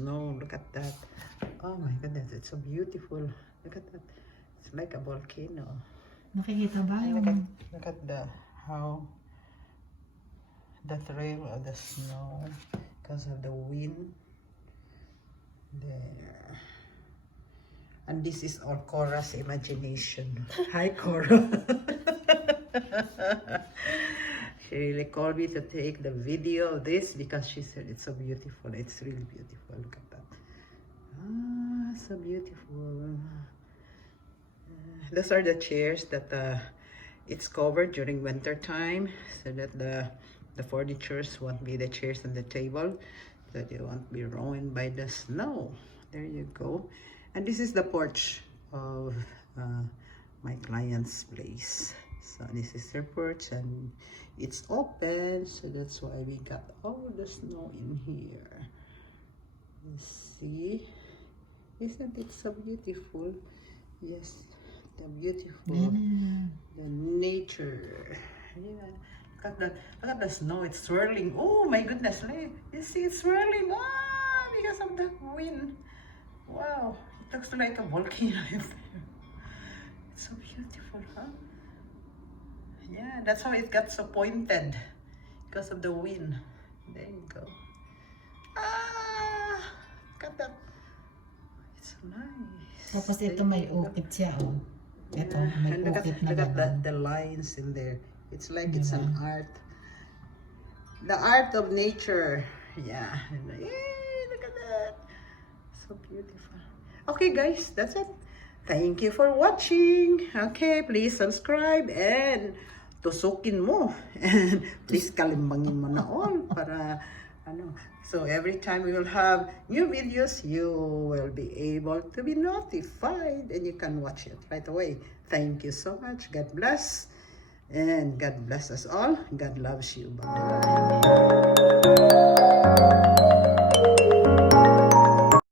snow. Look at that. Oh my goodness, it's so beautiful. Look at that. It's like a volcano. Nakikita ba And yung... look at how the trail of the snow because of the wind. There. And this is all Cora's imagination. Hi, Cora. She really called me to take the video of this because she said it's so beautiful. It's really beautiful. Look at that. Ah, so beautiful. Those are the chairs that it's covered during winter time so that the furnitures won't be the chairs and the table, so they won't be ruined by the snow. There you go. And this is the porch of my client's place. So this is their porch and it's open, so that's why we got all the snow in here. You see? Isn't it so beautiful? Yes, the beautiful, the nature. Yeah. Look at that. Look at the snow. It's swirling. Oh my goodness! You see, it's swirling. Ah, because of the wind. Wow, it looks like a volcano. It's so beautiful, huh? Yeah, that's how it got so pointed because of the wind. There you go. Ah, look at that. It's so nice. Tapos ito may ukit siya, oh. Ito, may and ukit na look gano'n. at the lines in there. It's like it's an art. The art of nature. Yeah. Yay, look at that. So beautiful. Okay, guys, that's it. Thank you for watching. Okay, please subscribe and tusukin mo. And please kalimbangin mo na all para ano. So every time we will have new videos, you will be able to be notified and you can watch it right away. Thank you so much. God bless. And God bless us all. God loves you. Bye.